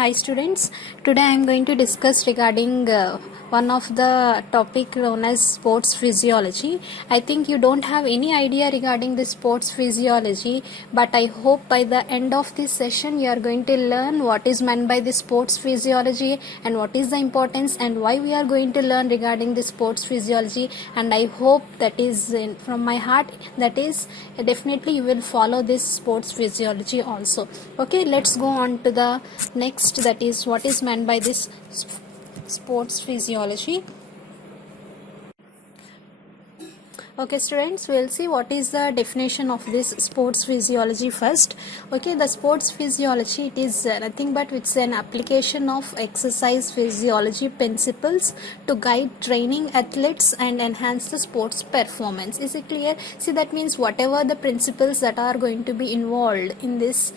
Hi students, today I am going to discuss regarding one of the topic known as sports physiology. I think you don't have any idea regarding the sports physiology, but I hope by the end of this session you are going to learn what is meant by the sports physiology and what is the importance and why we are going to learn regarding the sports physiology. And I hope that is from my heart, that is definitely you will follow this sports physiology also. Okay, let's go on to the next, that is what is meant by this sports physiology. Okay students, we'll see what is the definition of this sports physiology first. Okay, the sports physiology, it is nothing but it's an application of exercise physiology principles to guide training athletes and enhance the sports performance. Is it clear? See, that means whatever the principles that are going to be involved in this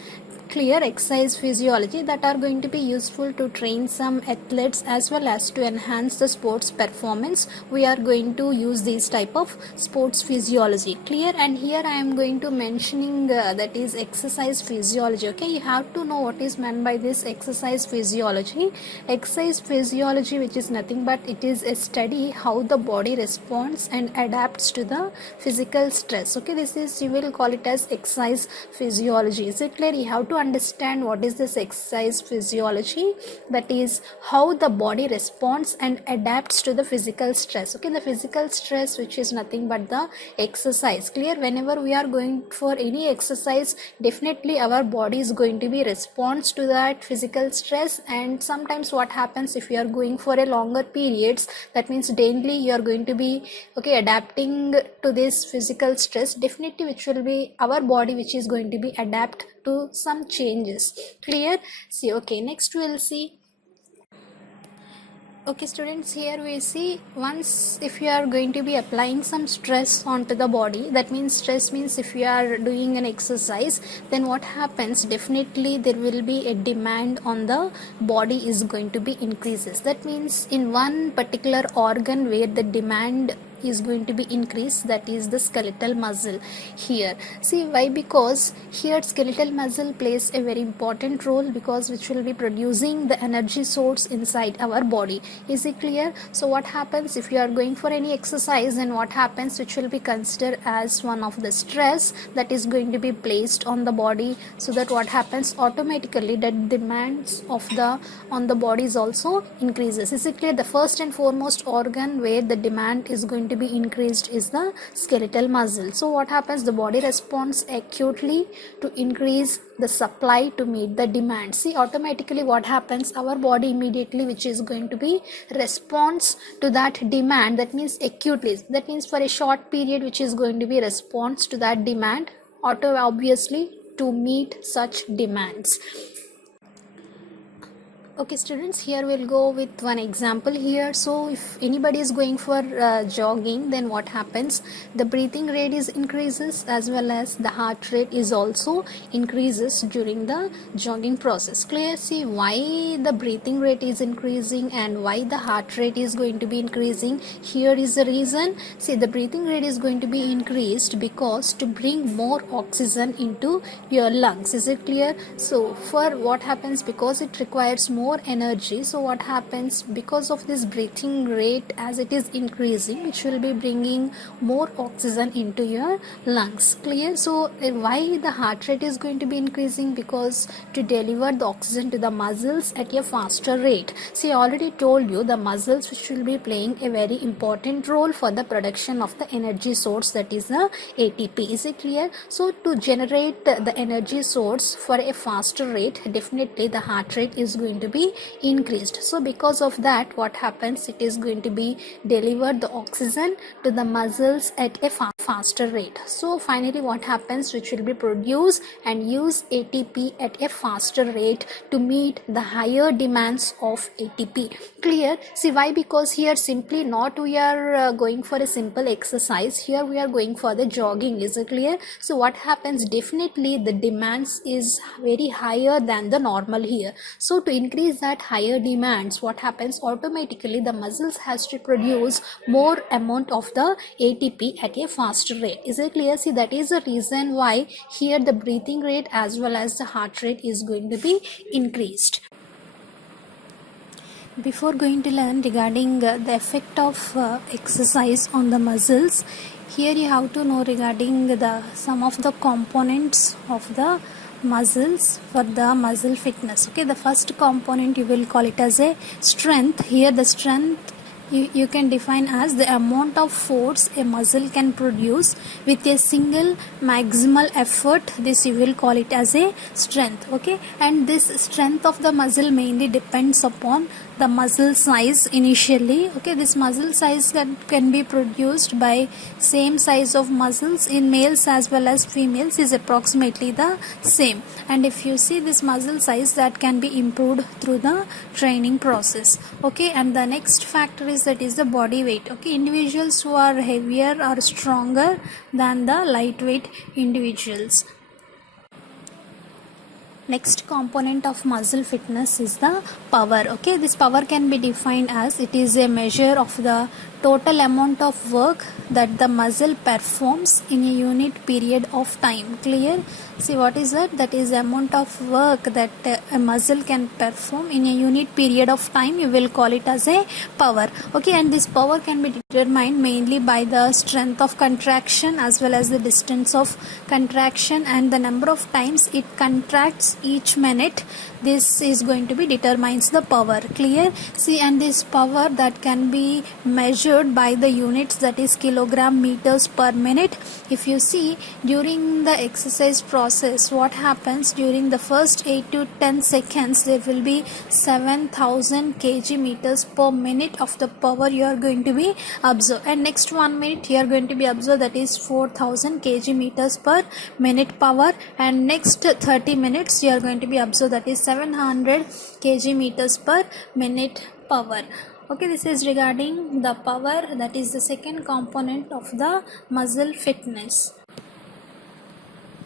clear exercise physiology that are going to be useful to train some athletes as well as to enhance the sports performance, we are going to use these type of sports physiology. Clear? And here I am going to mentioning that is exercise physiology. Okay, you have to know what is meant by this exercise physiology. Exercise physiology, which is nothing but it is a study how the body responds and adapts to the physical stress. Okay, this is, you will call it as exercise physiology. Is it clear? You have to understand what is this exercise physiology, that is how the body responds and adapts to the physical stress. Okay, the physical stress, which is nothing but the exercise. Clear? Whenever we are going for any exercise, definitely our body is going to be response to that physical stress. And sometimes what happens, if you are going for a longer periods, that means daily you are going to be adapting to this physical stress, definitely which will be our body which is going to be adapt to some changes. Clear? See, okay, next we'll see. Okay students, here we see, once if you are going to be applying some stress onto the body, that means stress means if you are doing an exercise, then what happens, definitely there will be a demand on the body is going to be increases. That means in one particular organ where the demand is going to be increased, that is the skeletal muscle here. See why? Because here skeletal muscle plays a very important role, because which will be producing the energy source inside our body. Is it clear? So what happens if you are going for any exercise, and what happens, which will be considered as one of the stress that is going to be placed on the body, so that what happens, automatically the demands of the on the body is also increases. Is it clear? The first and foremost organ where the demand is going to be increased is the skeletal muscle. So what happens, the body responds acutely to increase the supply to meet the demand. See, automatically what happens, our body immediately which is going to be response to that demand, that means acutely, that means for a short period which is going to be response to that demand, obviously to meet such demands. Okay students, here we'll go with one example here. So if anybody is going for jogging, then what happens, the breathing rate is increases as well as the heart rate is also increases during the jogging process. Clear? See why the breathing rate is increasing and why the heart rate is going to be increasing. Here is the reason. See, the breathing rate is going to be increased because to bring more oxygen into your lungs. Is it clear? So for what happens, because it requires more energy, so what happens, because of this breathing rate as it is increasing, which will be bringing more oxygen into your lungs. Clear? So why the heart rate is going to be increasing, because to deliver the oxygen to the muscles at a faster rate. See, I already told you the muscles which will be playing a very important role for the production of the energy source, that is the ATP. Is it clear? So to generate the energy source for a faster rate, definitely the heart rate is going to be increased. So because of that, what happens, it is going to be deliver the oxygen to the muscles at a faster rate. So finally what happens, which will be produce and use ATP at a faster rate to meet the higher demands of ATP. Clear? See why? Because here simply not we are going for a simple exercise, here we are going for the jogging. Is it clear? So what happens, definitely the demands is very higher than the normal here. So to increase that higher demands, what happens, automatically the muscles has to produce more amount of the ATP at a faster rate. Is it clear? See, that is the reason why here the breathing rate as well as the heart rate is going to be increased. Before going to learn regarding the effect of exercise on the muscles, here you have to know regarding the some of the components of the muscles for the muscle fitness. Okay, the first component you will call it as a strength. Here the strength you can define as the amount of force a muscle can produce with a single maximal effort. This you will call it as a strength. Okay, and this strength of the muscle mainly depends upon the muscle size initially. Okay, this muscle size can be produced by same size of muscles in males as well as females is approximately the same, and if you see this muscle size that can be improved through the training process. Okay, and the next factor is that is the body weight. Okay, individuals who are heavier are stronger than the lightweight individuals. Next component of muscle fitness is the power. Okay, this power can be defined as it is a measure of the total amount of work that the muscle performs in a unit period of time. Clear? See what is that? That is the amount of work that a muscle can perform in a unit period of time. You will call it as a power. Okay, and this power can be determined mainly by the strength of contraction as well as the distance of contraction and the number of times it contracts each minute. This is going to be determines the power. Clear? See, and this power that can be measured by the units, that is kilogram meters per minute. If you see during the exercise process, what happens during the first 8 to 10 seconds, there will be 7,000 kg meters per minute of the power you are going to be observed, and next 1 minute you are going to be observed, that is 4,000 kg meters per minute power, and next 30 minutes you are going to be observed, that is 700 kg meters per minute power. Okay, this is regarding the power, that is the second component of the muscle fitness.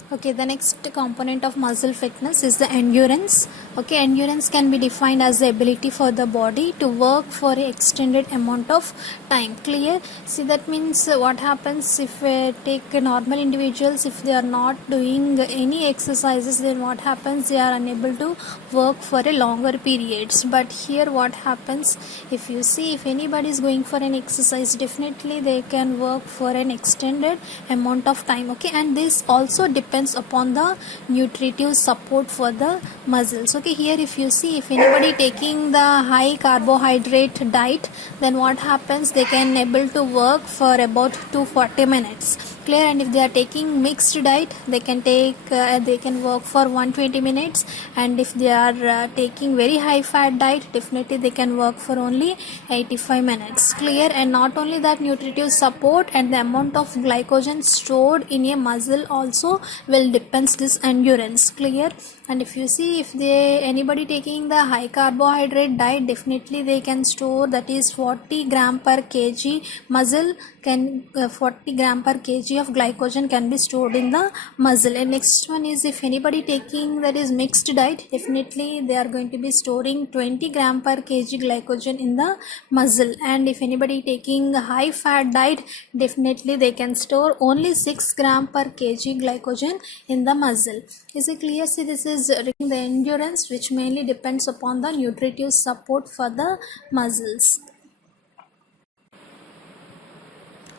Okay, the next component of muscle fitness is the endurance. Okay, endurance can be defined as the ability for the body to work for an extended amount of time. Clear? See, that means what happens if we take normal individuals, if they are not doing any exercises, then what happens, they are unable to work for a longer periods. But here what happens, if you see, if anybody is going for an exercise, definitely they can work for an extended amount of time. Okay, and this also depends upon the nutritive support for the muscles. Okay, here if you see, if anybody taking the high carbohydrate diet, then what happens, they can able to work for about 240 minutes. Clear? And if they are taking mixed diet, they can work for 120 minutes, and if they are taking very high fat diet, definitely they can work for only 85 minutes. Clear? And not only that, nutritive support and the amount of glycogen stored in a muscle also will depends this endurance. Clear? And if you see, if anybody taking the high carbohydrate diet, definitely they can store, that is 40 gram per kg muscle can 40 gram per kg of glycogen can be stored in the muscle. And next one is, if anybody taking that is mixed diet, definitely they are going to be storing 20 gram per kg glycogen in the muscle. And if anybody taking high fat diet, definitely they can store only 6 gram per kg glycogen in the muscle. Is it clear? See, this is the endurance, which mainly depends upon the nutritive support for the muscles.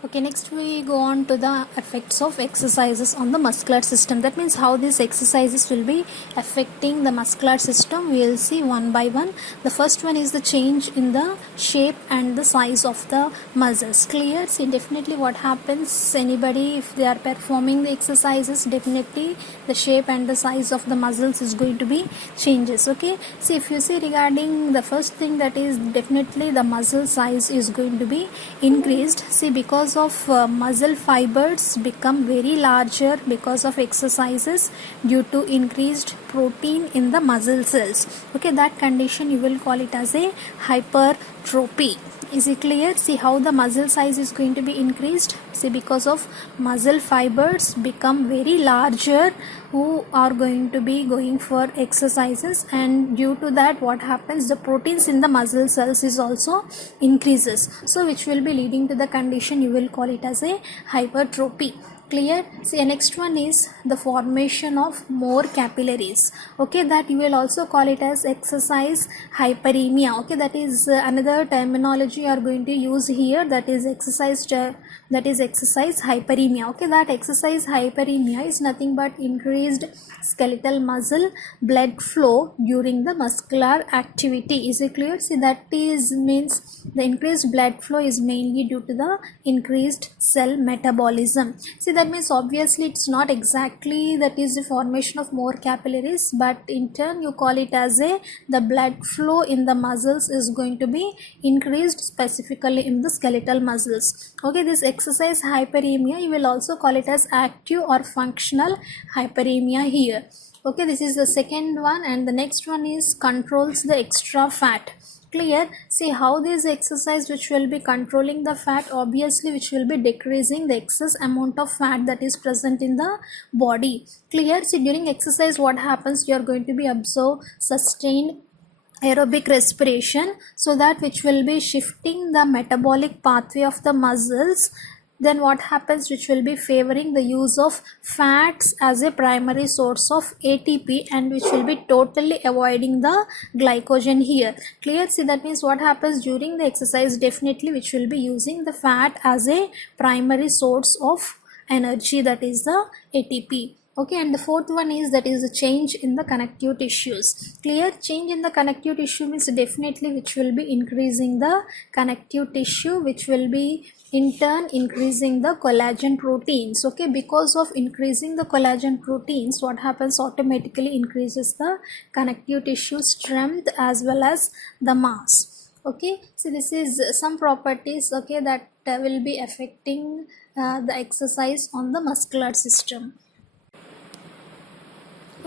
Okay, next we go on to the effects of exercises on the muscular system. That means how these exercises will be affecting the muscular system. We will see one by one. The first one is the change in the shape and the size of the muscles. Clear? See, definitely what happens, anybody if they are performing the exercises, definitely the shape and the size of the muscles is going to be changes. Okay, see, if you see regarding the first thing, that is definitely the muscle size is going to be increased. See, because of muscle fibers become very larger because of exercises due to increased protein in the muscle cells. Okay, that condition you will call it as a hypertrophy. Is it clear? See how the muscle size is going to be increased. See, because of muscle fibers become very larger who are going to be going for exercises, and due to that what happens, the proteins in the muscle cells is also increases, so which will be leading to the condition you will call it as a hypertrophy. Clear? See, next one is the formation of more capillaries. Okay, that you will also call it as exercise hyperemia. Okay, that is another terminology you are going to use here, that is exercise hyperemia. Okay, that exercise hyperemia is nothing but increased skeletal muscle blood flow during the muscular activity. Is it clear? See, that is means the increased blood flow is mainly due to the increased cell metabolism. See, that means obviously it's not exactly that is the formation of more capillaries, but in turn you call it as the blood flow in the muscles is going to be increased specifically in the skeletal muscles. Okay, this exercise hyperemia you will also call it as active or functional hyperemia here. Okay, this is the second one, and the next one is controls the extra fat. Clear? See how this exercise which will be controlling the fat, obviously which will be decreasing the excess amount of fat that is present in the body. Clear? See, during exercise what happens, you are going to be observe sustained aerobic respiration, so that which will be shifting the metabolic pathway of the muscles. Then what happens, which will be favoring the use of fats as a primary source of ATP, and which will be totally avoiding the glycogen here. Clear? See, that means what happens during the exercise, definitely which will be using the fat as a primary source of energy, that is the ATP. Okay, and the fourth one is that is a change in the connective tissues. Clear? Change in the connective tissue means definitely which will be increasing the connective tissue, which will be in turn increasing the collagen proteins. Okay, because of increasing the collagen proteins, what happens, automatically increases the connective tissue strength as well as the mass. Okay, so this is some properties, okay, that will be affecting the exercise on the muscular system.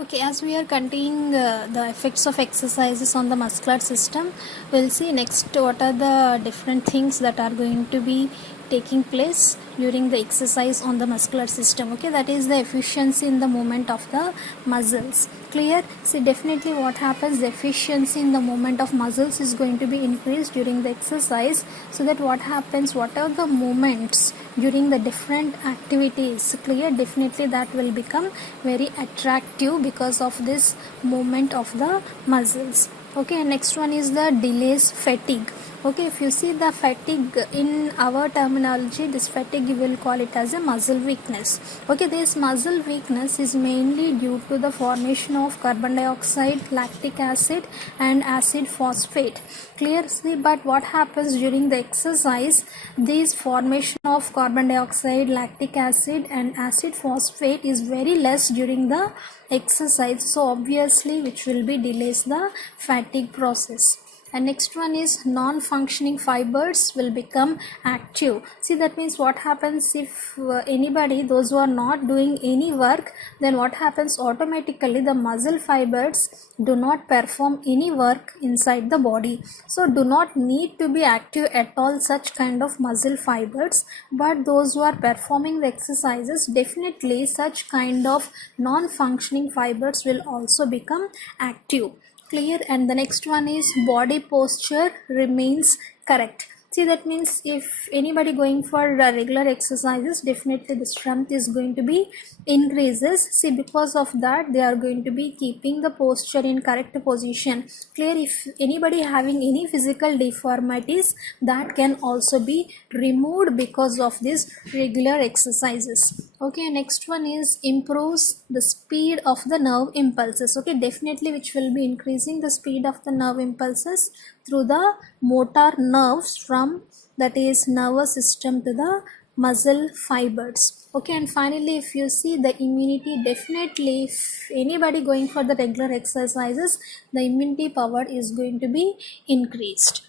Okay, as we are continuing the effects of exercises on the muscular system, we'll see next what are the different things that are going to be taking place during the exercise on the muscular system. Okay, that is the efficiency in the movement of the muscles. Clear? See, definitely what happens, the efficiency in the movement of muscles is going to be increased during the exercise, so that what happens, what are the movements during the different activities. Clear? Definitely that will become very attractive because of this movement of the muscles. Okay, and next one is the delays fatigue. Okay, if you see the fatigue in our terminology, this fatigue you will call it as a muscle weakness. Okay, this muscle weakness is mainly due to the formation of carbon dioxide, lactic acid and acid phosphate. Clear? See, but what happens during the exercise, this formation of carbon dioxide, lactic acid and acid phosphate is very less during the exercise, so obviously which will be delays the fatigue process. And next one is non-functioning fibers will become active. See, that means what happens, if anybody, those who are not doing any work, then what happens, automatically the muscle fibers do not perform any work inside the body, so do not need to be active at all, such kind of muscle fibers. But those who are performing the exercises, definitely such kind of non-functioning fibers will also become active. Clear? And the next one is body posture remains correct. See, that means if anybody going for regular exercises, definitely the strength is going to be increases. See, because of that they are going to be keeping the posture in correct position. Clear? If anybody having any physical deformities, that can also be removed because of this regular exercises. Okay, next one is improves the speed of the nerve impulses. Okay, definitely which will be increasing the speed of the nerve impulses through the motor nerves from, that is, nervous system to the muscle fibers. Okay, and finally if you see the immunity, definitely if anybody going for the regular exercises, the immunity power is going to be increased.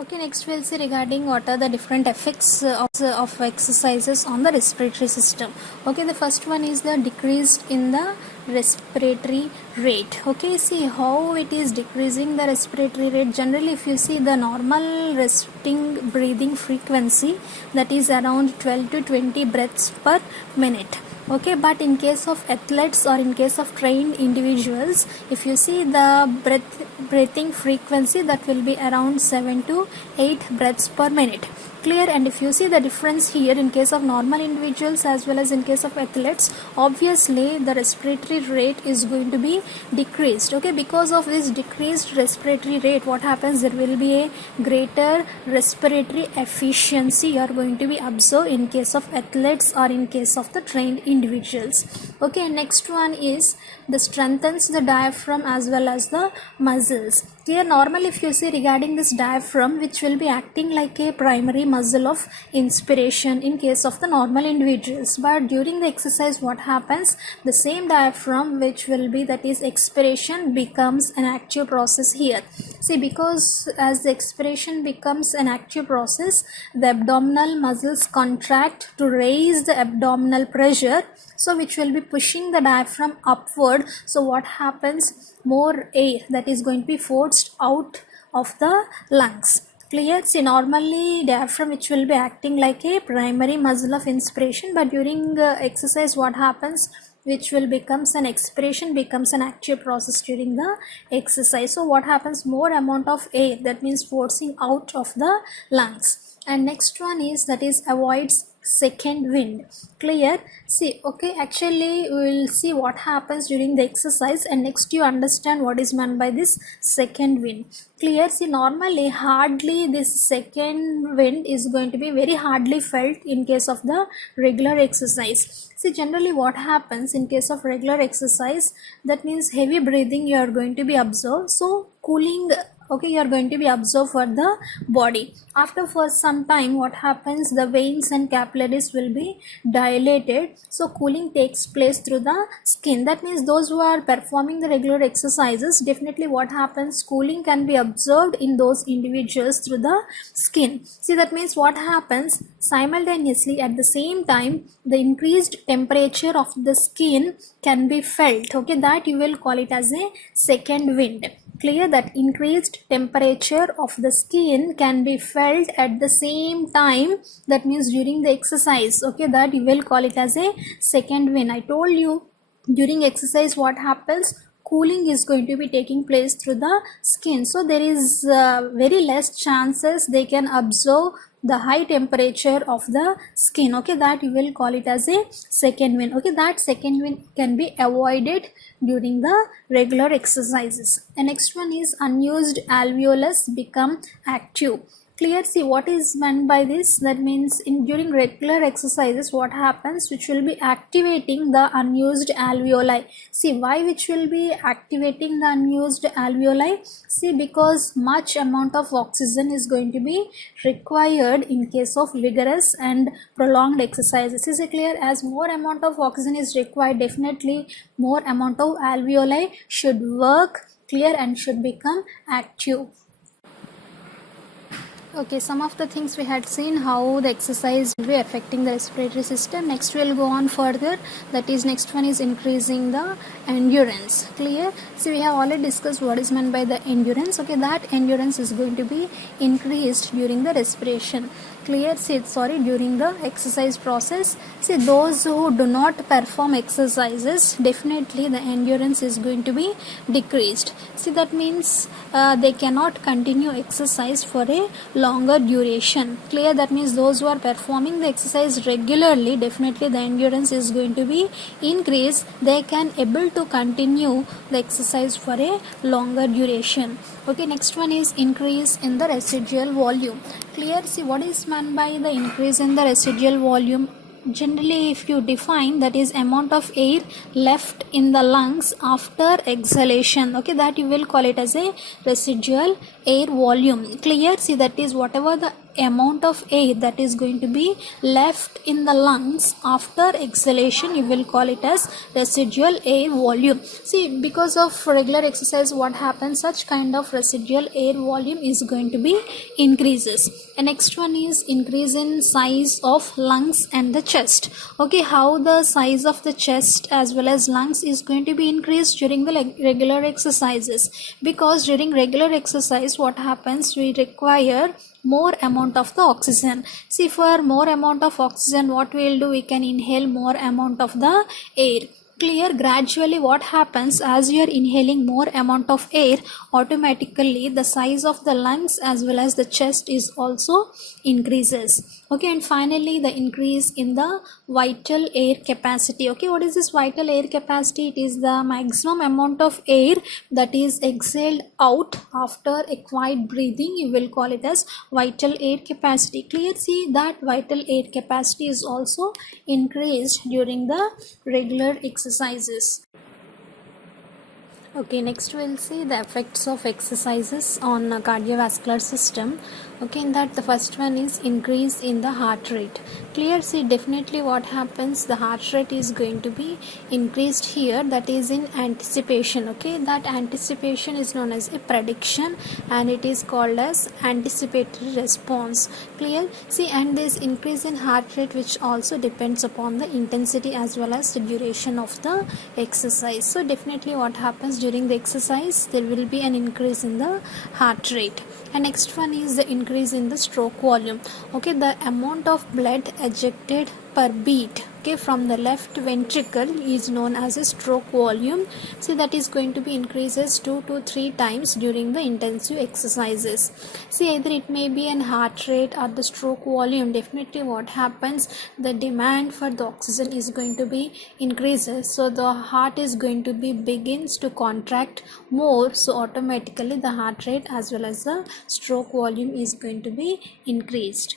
Okay, next we'll see regarding what are the different effects of exercises on the respiratory system. Okay, the first one is the decrease in the respiratory rate. Okay, see how it is decreasing the respiratory rate. Generally if you see the normal resting breathing frequency, that is around 12 to 20 breaths per minute. Okay, but in case of athletes or in case of trained individuals, if you see the breathing frequency, that will be around 7 to 8 breaths per minute. Clear? And if you see the difference here in case of normal individuals as well as in case of athletes, obviously the respiratory rate is going to be decreased. Okay, because of this decreased respiratory rate, what happens, there will be a greater respiratory efficiency you are going to be observed in case of athletes or in case of the trained individuals. Okay, next one is the strengthens the diaphragm as well as the muscles. Here normally if you see regarding this diaphragm, which will be acting like a primary muscle of inspiration in case of the normal individuals, but during the exercise what happens, the same diaphragm which will be, that is expiration, becomes an active process here. See, because as the expiration becomes an active process, the abdominal muscles contract to raise the abdominal pressure, so which will be pushing the diaphragm upward. So what happens, more air that is going to be forced out of the lungs. Clear? See, normally diaphragm which will be acting like a primary muscle of inspiration, but during exercise what happens, which will becomes an expiration, becomes an active process during the exercise. So what happens, more amount of air, that means forcing out of the lungs. And next one is, that is avoids second wind. Clear? See, okay, actually we will see what happens during the exercise, and next you understand what is meant by this second wind. Clear? See, normally hardly this second wind is going to be very hardly felt in case of the regular exercise. See, generally what happens in case of regular exercise, that means heavy breathing you are going to be observed, so cooling, okay, you are going to be observed for the body. After for some time what happens, the veins and capillaries will be dilated, so cooling takes place through the skin. That means those who are performing the regular exercises, definitely what happens, cooling can be observed in those individuals through the skin. See, that means what happens, simultaneously at the same time the increased temperature of the skin can be felt. Okay, that you will call it as a second wind. Clear? That increased temperature of the skin can be felt at the same time, that means during the exercise. Okay, that you will call it as a second wind. I told you during exercise what happens, cooling is going to be taking place through the skin, so there is very less chances they can absorb the high temperature of the skin. Okay, that you will call it as a second wind. Okay, that second wind can be avoided during the regular exercises. The next one is unused alveolus become active. Clear? See, what is meant by this, that means in during regular exercises what happens, which will be activating the unused alveoli. See, why which will be activating the unused alveoli? See, because much amount of oxygen is going to be required in case of vigorous and prolonged exercises. Is it clear? As more amount of oxygen is required, definitely more amount of alveoli should work. Clear? And should become active. Okay, some of the things we had seen, how the exercise will be affecting the respiratory system. Next we'll go on further, that is next one is increasing the endurance. Clear? So we have already discussed what is meant by the endurance. Okay, that endurance is going to be increased during the respiration. Clear? See, during the exercise process. See, those who do not perform exercises, definitely the endurance is going to be decreased. See, that means they cannot continue exercise for a longer duration. Clear? That means those who are performing the exercise regularly, definitely the endurance is going to be increased. They can able to continue the exercise for a longer duration. Okay, next one is increase in the residual volume. Clear? See, what is meant by the increase in the residual volume? Generally, if you define, that is amount of air left in the lungs after exhalation. Okay, that you will call it as a residual air volume. Clear? See, that is whatever the amount of air that is going to be left in the lungs after exhalation, you will call it as residual air volume. See, because of regular exercise what happens, such kind of residual air volume is going to be increases. And next one is increase in size of lungs and the chest. Okay, how the size of the chest as well as lungs is going to be increased during the regular exercises, because during regular exercise what happens, we require more amount of the oxygen. See, for more amount of oxygen what we will do, we can inhale more amount of the air. Clear. Gradually what happens, as you are inhaling more amount of air, automatically the size of the lungs as well as the chest is also increases. Okay, and finally the increase in the vital air capacity. Okay, what is this vital air capacity? It is the maximum amount of air that is exhaled out after acquired breathing. You will call it as vital air capacity. Clear. See that vital air capacity is also increased during the regular exercises. Okay, next we'll see the effects of exercises on cardiovascular system. Okay, in that the first one is increase in the heart rate. Clear. See, definitely what happens, the heart rate is going to be increased here, that is in anticipation. Okay, that anticipation is known as a prediction and it is called as anticipatory response. Clear. See, and this increase in heart rate which also depends upon the intensity as well as the duration of the exercise. So definitely what happens during the exercise, there will be an increase in the heart rate. And next one is the increase in the stroke volume. Okay, the amount of blood ejected per beat, okay, from the left ventricle is known as a stroke volume. So that is going to be increases 2 to 3 times during the intensive exercises. See, either it may be an heart rate or the stroke volume. Definitely what happens, the demand for the oxygen is going to be increases, so the heart is going to be begins to contract more, so automatically the heart rate as well as the stroke volume is going to be increased.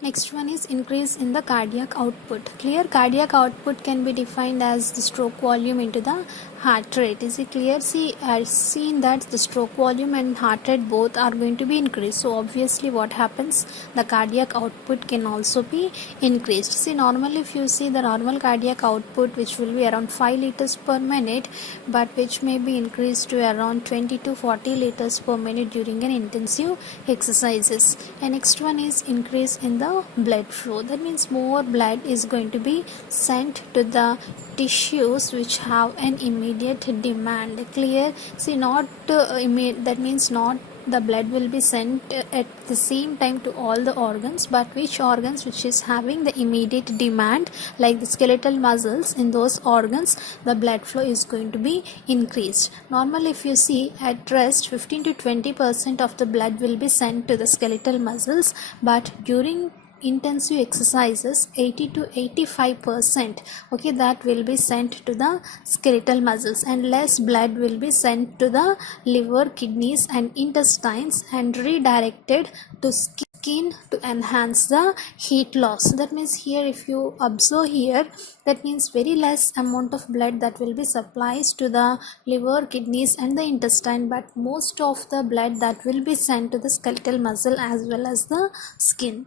Next one is increase in the cardiac output. Clear. Cardiac output can be defined as the stroke volume into the heart rate. Is it clear? See, I've seen that the stroke volume and heart rate both are going to be increased. So obviously what happens, the cardiac output can also be increased. See, normally if you see the normal cardiac output which will be around 5 liters per minute, but which may be increased to around 20 to 40 liters per minute during an intensive exercises. And next one is increase in the blood flow. That means more blood is going to be sent to the tissues which have an immediate demand. Clear. See, not that means not the blood will be sent at the same time to all the organs, but which organs which is having the immediate demand, like the skeletal muscles, in those organs the blood flow is going to be increased. Normally if you see at rest, 15 to 20% of the blood will be sent to the skeletal muscles, but during intensive exercises 80 to 85%, okay, that will be sent to the skeletal muscles, and less blood will be sent to the liver, kidneys and intestines and redirected to skin to enhance the heat loss. That means here if you observe here, that means very less amount of blood that will be supplied to the liver, kidneys and the intestine, but most of the blood that will be sent to the skeletal muscle as well as the skin.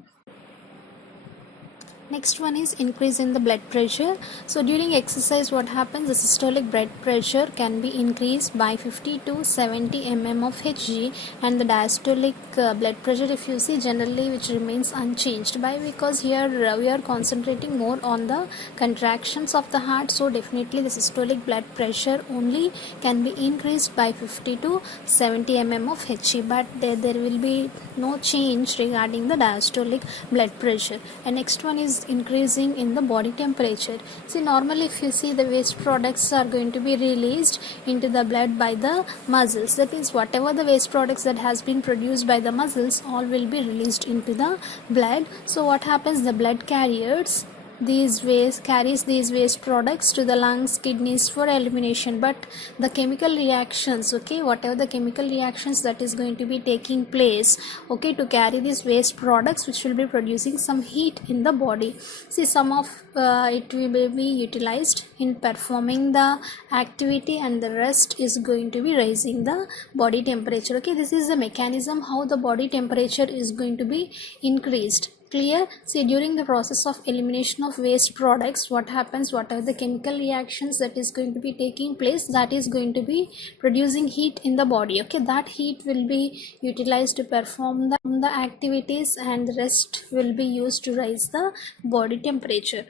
Next one is increase in the blood pressure. So during exercise what happens, the systolic blood pressure can be increased by 50 to 70 mm of Hg, and the diastolic blood pressure, if you see, generally which remains unchanged. By because here we are concentrating more on the contractions of the heart, so definitely the systolic blood pressure only can be increased by 50 to 70 mm of Hg, but there will be no change regarding the diastolic blood pressure. And next one is increasing in the body temperature. See, normally if you see, the waste products are going to be released into the blood by the muscles. That means whatever the waste products that has been produced by the muscles, all will be released into the blood. So what happens, the blood carries these waste products to the lungs, kidneys for elimination, but the chemical reactions, okay, whatever the chemical reactions that is going to be taking place, okay, to carry these waste products which will be producing some heat in the body. See, some of it will be utilized in performing the activity, and the rest is going to be raising the body temperature. Okay, this is the mechanism how the body temperature is going to be increased. Clear. See, during the process of elimination of waste products, what happens, whatever the chemical reactions that is going to be taking place, that is going to be producing heat in the body. Okay, that heat will be utilized to perform the activities, and the rest will be used to raise the body temperature.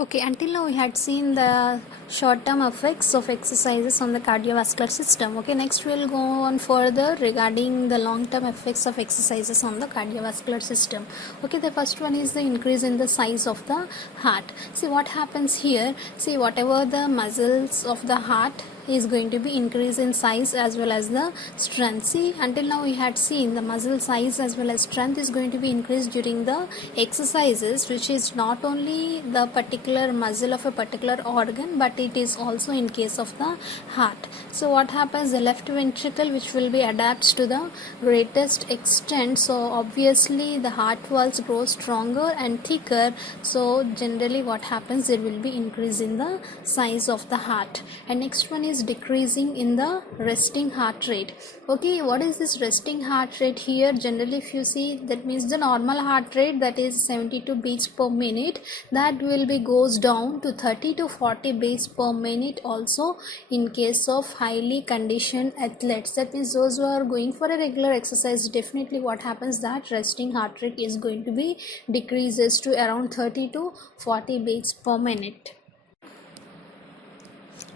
Okay, until now we had seen the short-term effects of exercises on the cardiovascular system. Okay, next we'll go on further regarding the long-term effects of exercises on the cardiovascular system. Okay, the first one is the increase in the size of the heart. See what happens here. See, whatever the muscles of the heart is going to be increase in size as well as the strength. See, until now we had seen the muscle size as well as strength is going to be increased during the exercises, which is not only the particular muscle of a particular organ, but it is also in case of the heart. So what happens, the left ventricle which will be adapts to the greatest extent, so obviously the heart walls grow stronger and thicker, so generally what happens, there will be increase in the size of the heart. And next one is decreasing in the resting heart rate. Okay, what is this resting heart rate here? Generally if you see, that means the normal heart rate, that is 72 beats per minute, that will be goes down to 30 to 40 beats per minute also in case of highly conditioned athletes. That means those who are going for a regular exercise, definitely what happens, that resting heart rate is going to be decreases to around 30 to 40 beats per minute.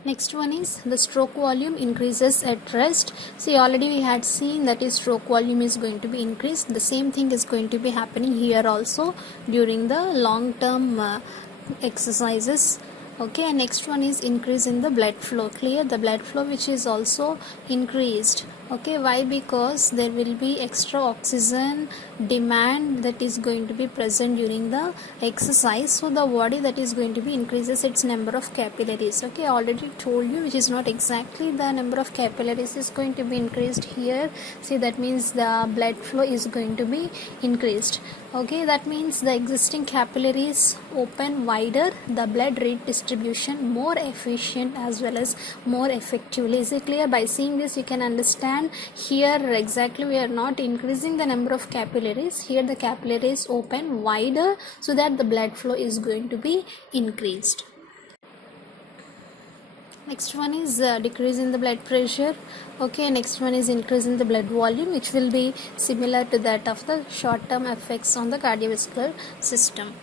Next one is the stroke volume increases at rest. See, already we had seen that is stroke volume is going to be increased. The same thing is going to be happening here also during the long term exercises. Okay, and next one is increase in the blood flow. Clear, the blood flow which is also increased. Okay, why? Because there will be extra oxygen demand that is going to be present during the exercise, so the body that is going to be increases its number of capillaries. Okay, I already told you which is not exactly the number of capillaries is going to be increased here. See, that means the blood flow is going to be increased. Okay, that means the existing capillaries open wider, the blood redistribution more efficient as well as more effectively. Is it clear? By seeing this you can understand here exactly we are not increasing the number of capillaries, here the capillaries open wider so that the blood flow is going to be increased. Next one is decrease in the blood pressure. Okay, next one is increase in the blood volume, which will be similar to that of the short term effects on the cardiovascular system.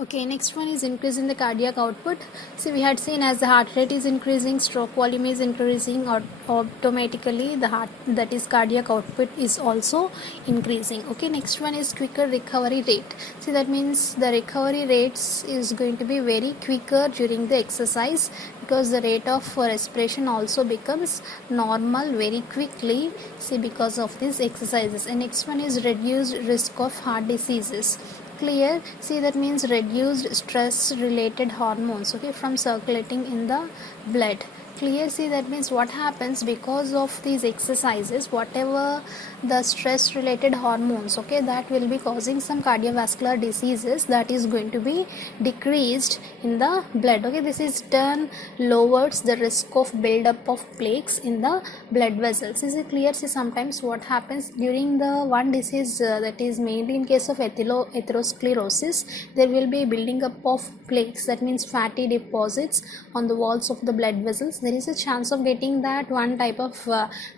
Okay, next one is increase in the cardiac output. See, we had seen as the heart rate is increasing, stroke volume is increasing, or automatically the heart, that is cardiac output, is also increasing. Okay, next one is quicker recovery rate. See, that means the recovery rates is going to be very quicker during the exercise, because the rate of respiration also becomes normal very quickly. See, because of these exercises. And next one is reduced risk of heart diseases. Clear. See, that means reduced stress related hormones, okay, from circulating in the blood. Clear. See, that means what happens, because of these exercises, whatever the stress related hormones, okay, that will be causing some cardiovascular diseases, that is going to be decreased in the blood. Okay, this is done lowers the risk of buildup of plaques in the blood vessels. Is it clear? See, sometimes what happens during the one disease, that is mainly in case of atherosclerosis, there will be building up of plaques, that means fatty deposits on the walls of the blood vessels. There is a chance of getting that one type of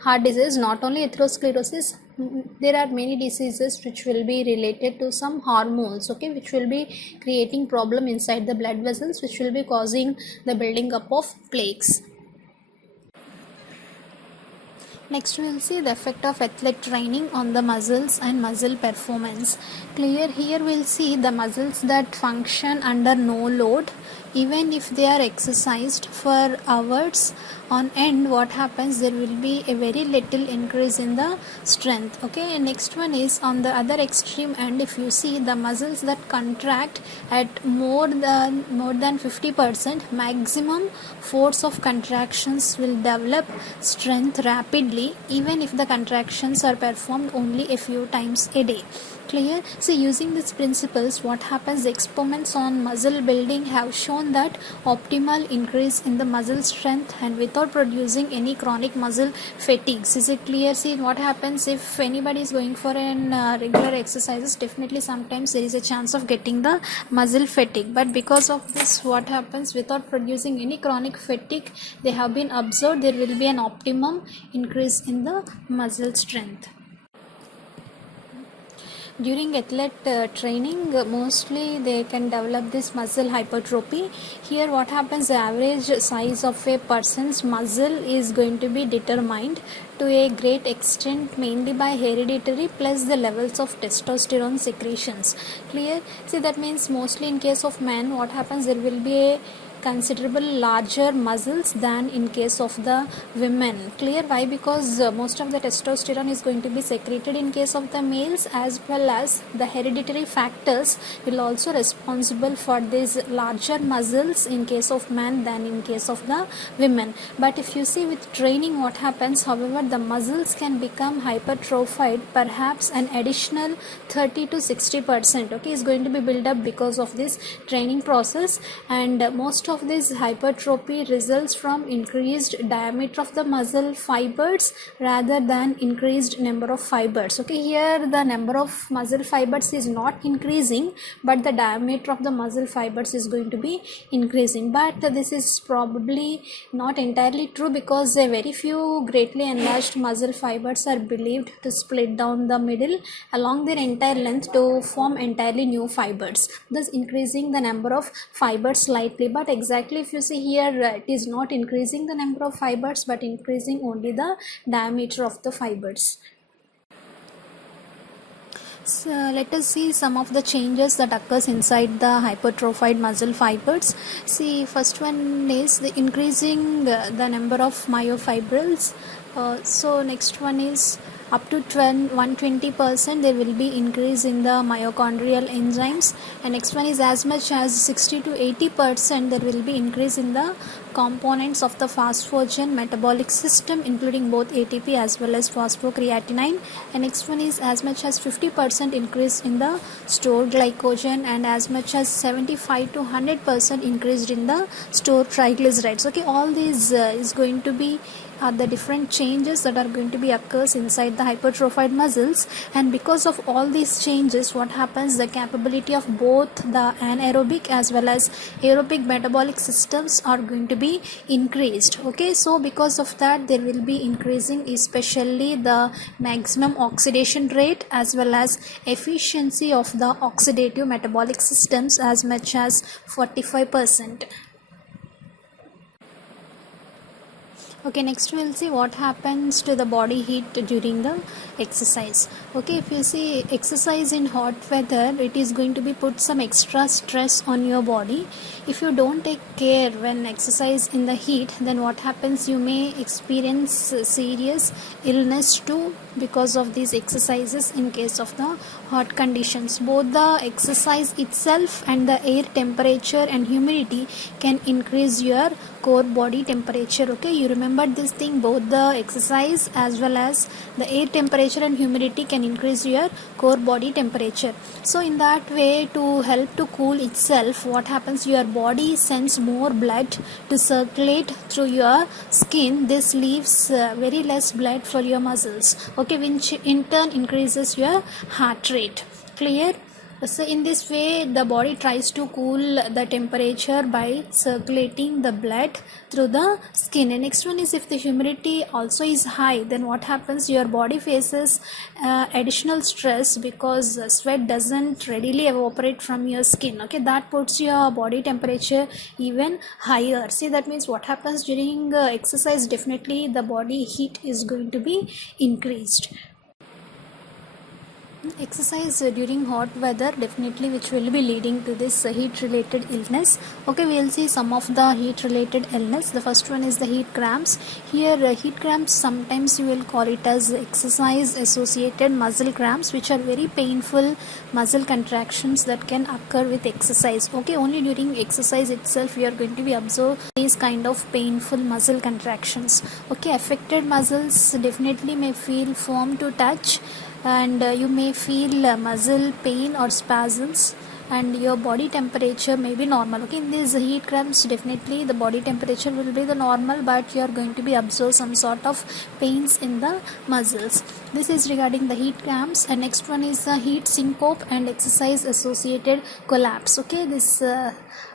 heart disease. Not only atherosclerosis, there are many diseases which will be related to some hormones, okay, which will be creating problem inside the blood vessels, which will be causing the building up of plaques. Next we will see the effect of athlete training on the muscles and muscle performance. Clear. Here we will see the muscles that function under no load, even if they are exercised for hours on end. What happens, there will be a very little increase in the strength. Okay, and next one is on the other extreme end. If you see the muscles that contract at more than 50%, maximum force of contractions will develop strength rapidly, even if the contractions are performed only a few times a day. Clear. So using these principles, what happens, the experiments on muscle building have shown that optimal increase in the muscle strength and without producing any chronic muscle fatigues. Is it clear? See, what happens if anybody is going for an regular exercises, definitely sometimes there is a chance of getting the muscle fatigue, but because of this, what happens, without producing any chronic fatigue, they have been observed there will be an optimum increase in the muscle strength. during athlete training, mostly they can develop this muscle hypertrophy. Here what happens, the average size of a person's muscle is going to be determined to a great extent mainly by hereditary plus the levels of testosterone secretions. Clear? See, that means mostly in case of men, what happens, there will be a considerable larger muscles than in case of the women. Clear? Why? Because most of the testosterone is going to be secreted in case of the males, as well as the hereditary factors will also responsible for these larger muscles in case of men than in case of the women. But if you see with training, what happens, however, the muscles can become hypertrophied, perhaps an additional 30 to 60%, okay, is going to be built up because of this training process. And most of this hypertrophy results from increased diameter of the muscle fibers rather than increased number of fibers. Okay, here the number of muscle fibers is not increasing, but the diameter of the muscle fibers is going to be increasing. But this is probably not entirely true, because a very few greatly enlarged muscle fibers are believed to split down the middle along their entire length to form entirely new fibers, thus increasing the number of fibers slightly. But exactly, if you see here, it is not increasing the number of fibers but increasing only the diameter of the fibers. So let us see some of the changes that occurs inside the hypertrophied muscle fibers. See, first one is the increasing the number of myofibrils. So next one is up to 120% there will be increase in the mitochondrial enzymes, and next one is as much as 60 to 80% there will be increase in the components of the phosphogen metabolic system, including both ATP as well as phosphocreatinine. And next one is as much as 50% increase in the stored glycogen, and as much as 75 to 100% increased in the stored triglycerides. Okay, all these is going to be the different changes that are going to be occurs inside the hypertrophied muscles. And because of all these changes, what happens, the capability of both the anaerobic as well as aerobic metabolic systems are going to be increased. Okay, so because of that there will be increasing especially the maximum oxidation rate as well as efficiency of the oxidative metabolic systems as much as 45%. Okay, next we will see what happens to the body heat during the exercise. Okay, if you see exercise in hot weather, it is going to be put some extra stress on your body. If you don't take care when exercise in the heat, then what happens, you may experience serious illness too because of these exercises in case of the hot conditions. Both the exercise itself and the air temperature and humidity can increase your core body temperature. Okay, you remember this thing, both the exercise as well as the air temperature and humidity can increase your core body temperature. So in that way, to help to cool itself, what happens, your body sends more blood to circulate through your skin. This leaves very less blood for your muscles, okay, which in turn increases your heart rate. Clear? So in this way the body tries to cool the temperature by circulating the blood through the skin. And next one is, if the humidity also is high, then what happens, your body faces additional stress because sweat doesn't readily evaporate from your skin. Okay, that puts your body temperature even higher. See, that means what happens during exercise, definitely the body heat is going to be increased. Exercise during hot weather, definitely, which will be leading to this heat related illness. Okay, we will see some of the heat related illness. The first one is the heat cramps. Here heat cramps, sometimes you will call it as exercise associated muscle cramps, which are very painful muscle contractions that can occur with exercise. Okay, only during exercise itself we are going to be observe these kind of painful muscle contractions. Okay, affected muscles definitely may feel firm to touch, and you may feel muscle pain or spasms, and your body temperature may be normal. Okay, in these heat cramps, definitely the body temperature will be the normal, but you are going to be observe some sort of pains in the muscles. This is regarding the heat cramps. And next one is the heat syncope and exercise associated collapse. Okay, this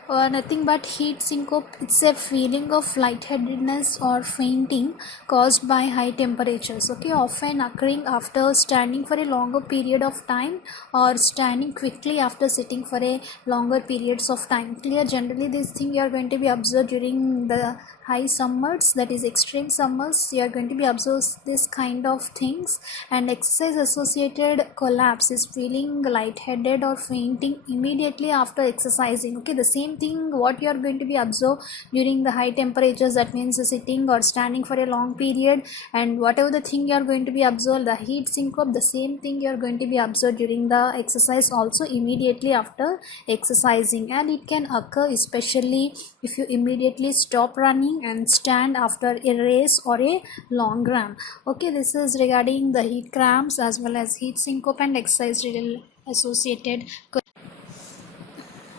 nothing but heat syncope. It's a feeling of lightheadedness or fainting caused by high temperatures, okay, often occurring after standing for a longer period of time or standing quickly after sitting for a longer periods of time. Clear? Generally this thing you are going to be observed during the high summers, that is extreme summers. You are going to be observed this kind of things. And exercise associated collapse is feeling lightheaded or fainting immediately after exercising, okay. The same thing what you are going to be observed during the high temperatures, that means sitting or standing for a long period, and whatever the thing you are going to be observed, the heat syncope, the same thing you are going to be observed during the exercise also immediately after exercising. And it can occur especially if you immediately stop running and stand after a race or a long run, okay. This is regarding the heat cramps as well as heat syncope and exercise associated.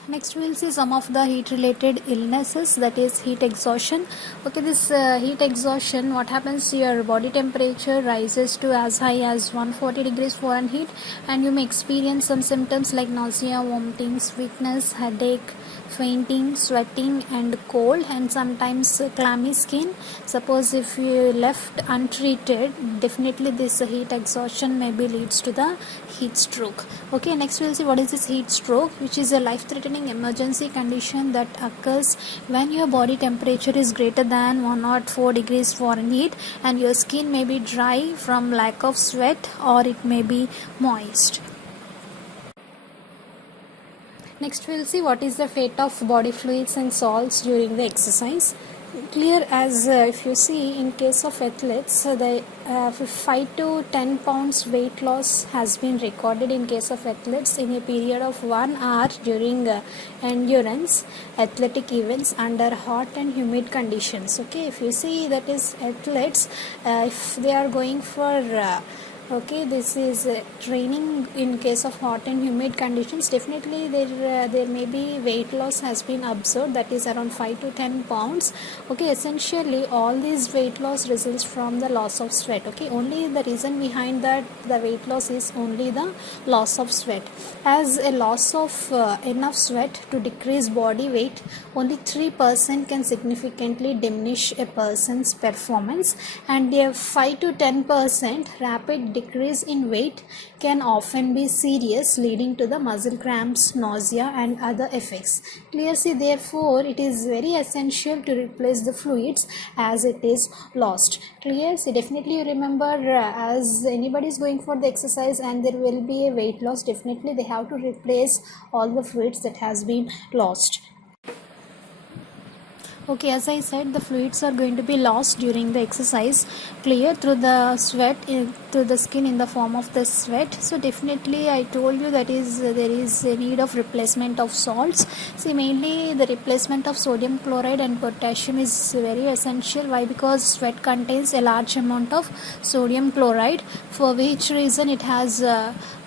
Next we will see some of the heat related illnesses, that is heat exhaustion, okay. This heat exhaustion, what happens, your body temperature rises to as high as 140 degrees Fahrenheit and you may experience some symptoms like nausea, vomiting, weakness, headache, fainting, sweating and cold, and sometimes clammy skin. Suppose if you left untreated, definitely this heat exhaustion maybe leads to the heat stroke, okay. Next we will see what is this heat stroke, which is a life threatening emergency condition that occurs when your body temperature is greater than 104 degrees Fahrenheit and your skin may be dry from lack of sweat or it may be moist. Next we will see what is the fate of body fluids and salts during the exercise. Clear? As if you see in case of athletes, the 5 to 10 pounds weight loss has been recorded in case of athletes in a period of 1 hour during endurance athletic events under hot and humid conditions, okay. If you see, that is athletes, if they are going for okay, this is training in case of hot and humid conditions, definitely there may be weight loss has been observed, that is around 5 to 10 pounds, okay. Essentially all these weight loss results from the loss of sweat, okay. Only the reason behind that the weight loss is only the loss of sweat, as a loss of enough sweat to decrease body weight, only 3% can significantly diminish a person's performance, and a 5 to 10% rapid decrease in weight can often be serious, leading to the muscle cramps, nausea and other effects. Clear? See, therefore it is very essential to replace the fluids as it is lost. Clear? See, definitely you remember, as anybody is going for the exercise and there will be a weight loss, definitely they have to replace all the fluids that has been lost. Okay, as I said, the fluids are going to be lost during the exercise, clear, through the sweat, through the skin in the form of the sweat. So definitely I told you that is there is a need of replacement of salts. See, mainly the replacement of sodium chloride and potassium is very essential. Why? Because sweat contains a large amount of sodium chloride, for which reason it has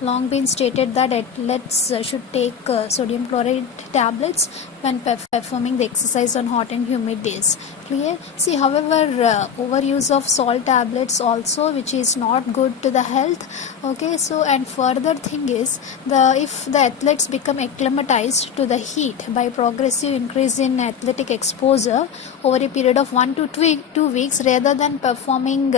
long been stated that athletes should take sodium chloride tablets when performing the exercise on hot and humid days. Clear? See, however, overuse of salt tablets also, which is not good to the health, okay. So, and further thing is, if the athletes become acclimatized to the heat by progressive increase in athletic exposure over a period of 1 to 2 weeks, rather than performing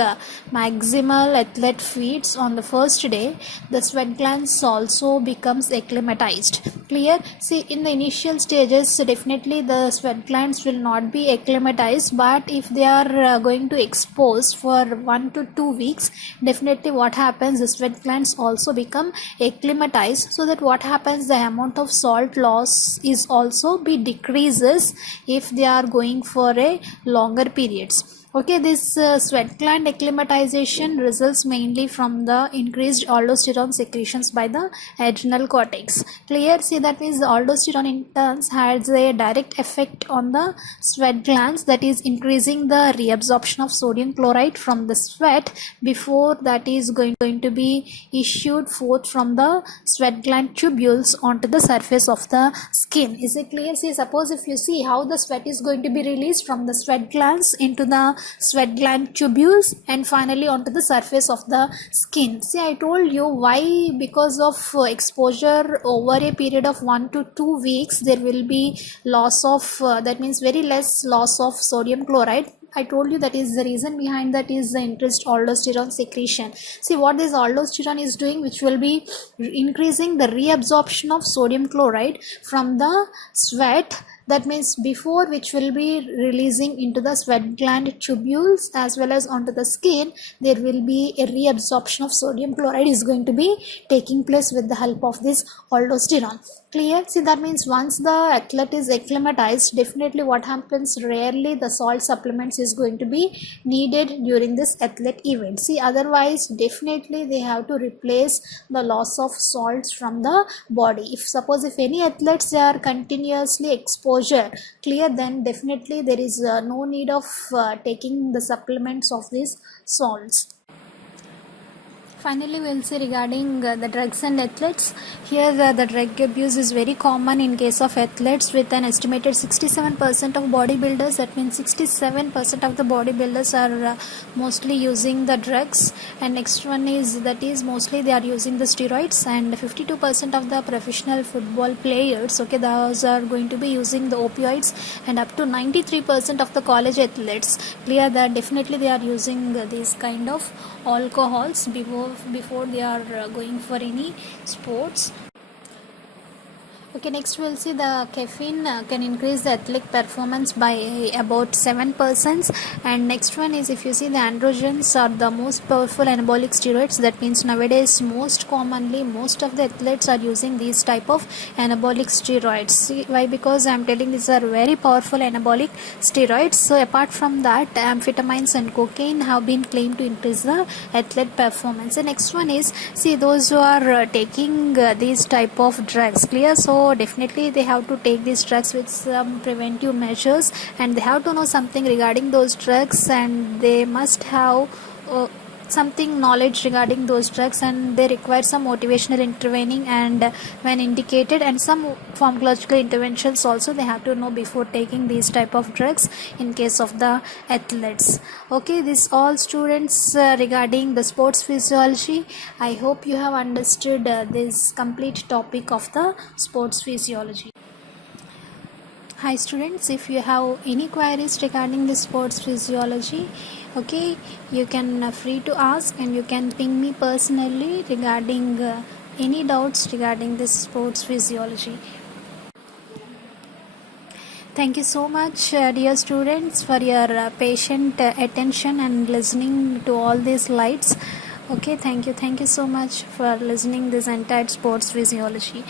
maximal athlete feats on the first day, the sweat glands also becomes acclimatized. Clear? See, in the initial stages, definitely the sweat glands will not be acclimatized, but if they are going to expose for 1 to 2 weeks, definitely what happens, the sweat glands also become acclimatized, so that what happens, the amount of salt loss is also be decreases if they are going for a longer periods. Okay, this sweat gland acclimatization results mainly from the increased aldosterone secretions by the adrenal cortex. Clear? See, that means the aldosterone in turn has a direct effect on the sweat glands, that is increasing the reabsorption of sodium chloride from the sweat before that is going to be issued forth from the sweat gland tubules onto the surface of the skin. Is it clear? See, suppose if you see how the sweat is going to be released from the sweat glands into the sweat gland tubules and finally onto the surface of the skin. See, I told you why. Because of exposure over a period of 1 to 2 weeks, there will be loss of that means very less loss of sodium chloride. I told you that is the reason behind that is the increased aldosterone secretion. See what this aldosterone is doing, which will be increasing the reabsorption of sodium chloride from the sweat, that means before, which will be releasing into the sweat gland tubules as well as onto the skin. There will be a reabsorption of sodium chloride is going to be taking place with the help of this aldosterone. Clear? See, that means once the athlete is acclimatized, definitely what happens, rarely the salt supplements is going to be needed during this athlete event. See, otherwise definitely they have to replace the loss of salts from the body. If suppose if any athletes they are continuously exposure, clear, then definitely there is no need of taking the supplements of these salts. Finally, we will see regarding the drugs and athletes. Here the drug abuse is very common in case of athletes, with an estimated 67% of bodybuilders. That means 67% of the bodybuilders are mostly using the drugs. And next one is that is mostly they are using the steroids, and 52% of the professional football players, okay, those are going to be using the opioids, and up to 93% of the college athletes, clear, that definitely they are using these kind of alcohols before they are going for any sports. Okay, next we'll see the caffeine can increase the athletic performance by about 7%. And next one is, if you see, the androgens are the most powerful anabolic steroids. That means nowadays most commonly most of the athletes are using these type of anabolic steroids. See why? Because I'm telling these are very powerful anabolic steroids. So apart from that, amphetamines and cocaine have been claimed to increase the athlete performance. The next one is, see, those who are taking these type of drugs, clear, so definitely they have to take these drugs with some preventive measures, and they have to know something regarding those drugs, and they must have something knowledge regarding those drugs, and they require some motivational intervening and when indicated, and some pharmacological interventions also they have to know before taking these type of drugs in case of the athletes. Okay, this all students regarding the sports physiology. I hope you have understood this complete topic of the sports physiology. Hi students, if you have any queries regarding the sports physiology, okay, you can free to ask, and you can ping me personally regarding any doubts regarding this sports physiology. Thank you so much dear students for your patient attention and listening to all these slides. Okay, thank you so much for listening this entire sports physiology.